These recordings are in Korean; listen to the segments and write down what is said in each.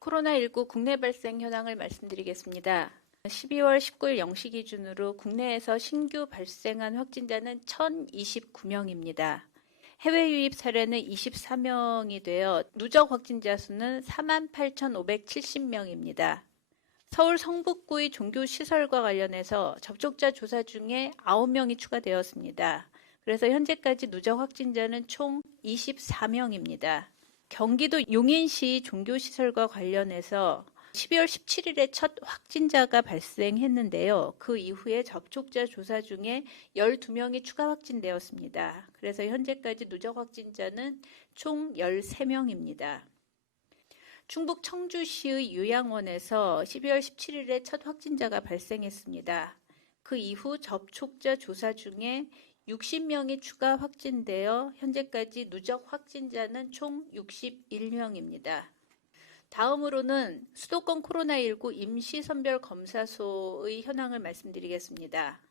코로나19 국내 발생 현황을 말씀드리겠습니다. 12월 19일 0시 기준으로 국내에서 신규 발생한 확진자는 1,029명입니다. 해외 유입 사례는 24명이 되어 누적 확진자 수는 48,570명입니다. 서울 성북구의 종교시설과 관련해서 접촉자 조사 중에 9명이 추가되었습니다. 그래서 현재까지 누적 확진자는 총 24명입니다. 경기도 용인시 종교시설과 관련해서 12월 17일에 첫 확진자가 발생했는데요. 그 이후에 접촉자 조사 중에 12명이 추가 확진되었습니다. 그래서 현재까지 누적 확진자는 총 13명입니다. 충북 청주시의 요양원에서 12월 17일에 첫 확진자가 발생했습니다. 그 이후 접촉자 조사 중에 60명이 추가 확진되어 현재까지 누적 확진자는 총 61명입니다. 다음으로는 수도권 코로나19 임시선별검사소의 현황을 말씀드리겠습니다.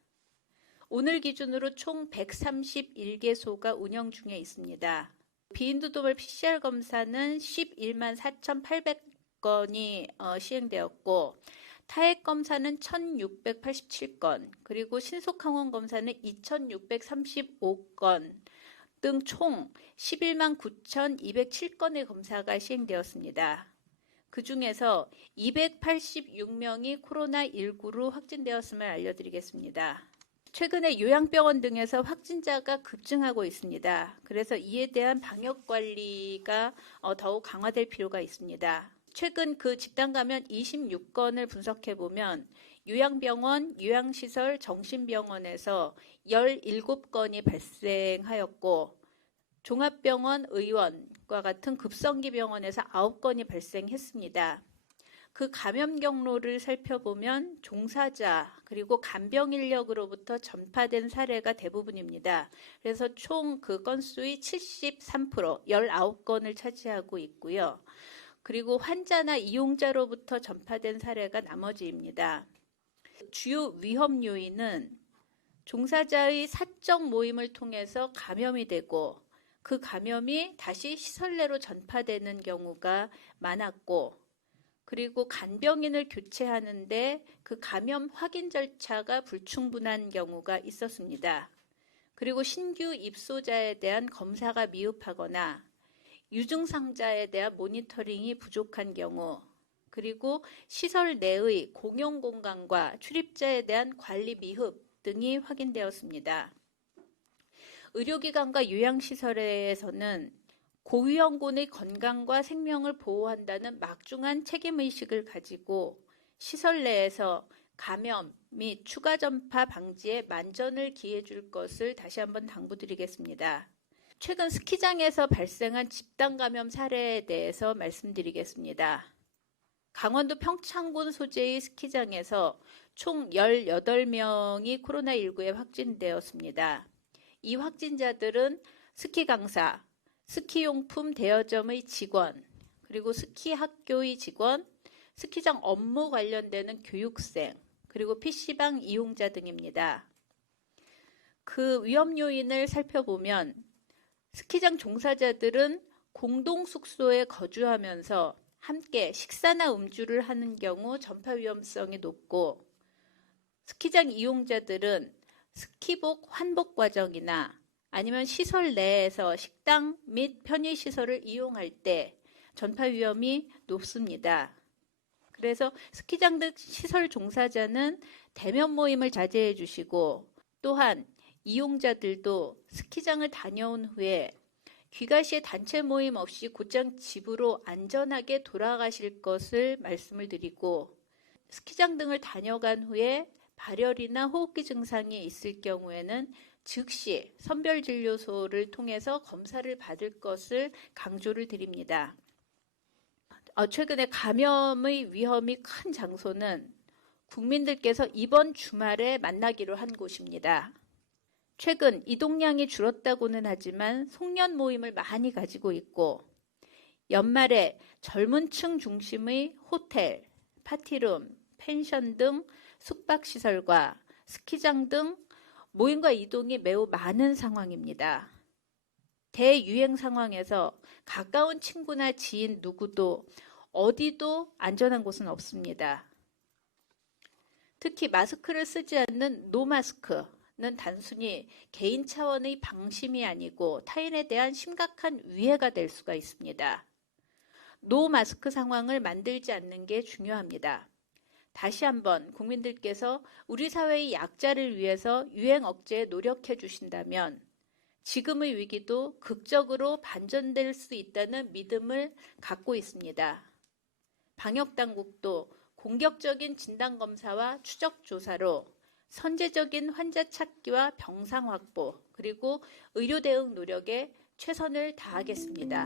오늘 기준으로 총 131개소가 운영 중에 있습니다. 비인두도발 PCR 검사는 11만 4,800건이 시행되었고 타액 검사는 1,687건, 그리고 신속항원 검사는 2,635건 등 총 11만 9,207건의 검사가 시행되었습니다. 그 중에서 286명이 코로나19로 확진되었음을 알려드리겠습니다. 최근에 요양병원 등에서 확진자가 급증하고 있습니다. 그래서 이에 대한 방역관리가 더욱 강화될 필요가 있습니다. 최근 그 집단 감염 26건을 분석해보면 요양병원, 요양시설, 정신병원에서 17건이 발생하였고 종합병원, 의원과 같은 급성기 병원에서 9건이 발생했습니다. 그 감염 경로를 살펴보면 종사자 그리고 간병 인력으로부터 전파된 사례가 대부분입니다. 그래서 총 그 건수의 73%, 19건을 차지하고 있고요. 그리고 환자나 이용자로부터 전파된 사례가 나머지입니다. 주요 위험 요인은 종사자의 사적 모임을 통해서 감염이 되고 그 감염이 다시 시설 내로 전파되는 경우가 많았고, 그리고 간병인을 교체하는데 그 감염 확인 절차가 불충분한 경우가 있었습니다. 그리고 신규 입소자에 대한 검사가 미흡하거나 유증상자에 대한 모니터링이 부족한 경우, 그리고 시설 내의 공용 공간과 출입자에 대한 관리 미흡 등이 확인되었습니다. 의료기관과 요양시설에서는 고위험군의 건강과 생명을 보호한다는 막중한 책임의식을 가지고 시설 내에서 감염 및 추가 전파 방지에 만전을 기해 줄 것을 다시 한번 당부드리겠습니다. 최근 스키장에서 발생한 집단 감염 사례에 대해서 말씀드리겠습니다. 강원도 평창군 소재의 스키장에서 총 18명이 코로나19에 확진되었습니다. 이 확진자들은 스키 강사, 스키용품 대여점의 직원, 그리고 스키 학교의 직원, 스키장 업무 관련되는 교육생, 그리고 PC방 이용자 등입니다. 그 위험 요인을 살펴보면 스키장 종사자들은 공동 숙소에 거주하면서 함께 식사나 음주를 하는 경우 전파 위험성이 높고, 스키장 이용자들은 스키복 환복 과정이나 아니면 시설 내에서 식당 및 편의시설을 이용할 때 전파 위험이 높습니다. 그래서 스키장 등 시설 종사자는 대면 모임을 자제해 주시고, 또한 이용자들도 스키장을 다녀온 후에 귀가 시에 단체 모임 없이 곧장 집으로 안전하게 돌아가실 것을 말씀을 드리고, 스키장 등을 다녀간 후에 발열이나 호흡기 증상이 있을 경우에는 즉시 선별진료소를 통해서 검사를 받을 것을 강조를 드립니다. 최근에 감염의 위험이 큰 장소는 국민들께서 이번 주말에 만나기로 한 곳입니다. 최근 이동량이 줄었다고는 하지만 송년 모임을 많이 가지고 있고, 연말에 젊은 층 중심의 호텔, 파티룸, 펜션 등 숙박시설과 스키장 등 모임과 이동이 매우 많은 상황입니다. 대유행 상황에서 가까운 친구나 지인 누구도 어디도 안전한 곳은 없습니다. 특히 마스크를 쓰지 않는 노마스크는 단순히 개인 차원의 방심이 아니고 타인에 대한 심각한 위해가 될 수가 있습니다. 노마스크 상황을 만들지 않는 게 중요합니다. 다시 한번 국민들께서 우리 사회의 약자를 위해서 유행 억제에 노력해 주신다면 지금의 위기도 극적으로 반전될 수 있다는 믿음을 갖고 있습니다. 방역당국도 공격적인 진단검사와 추적조사로 선제적인 환자 찾기와 병상 확보, 그리고 의료 대응 노력에 최선을 다하겠습니다.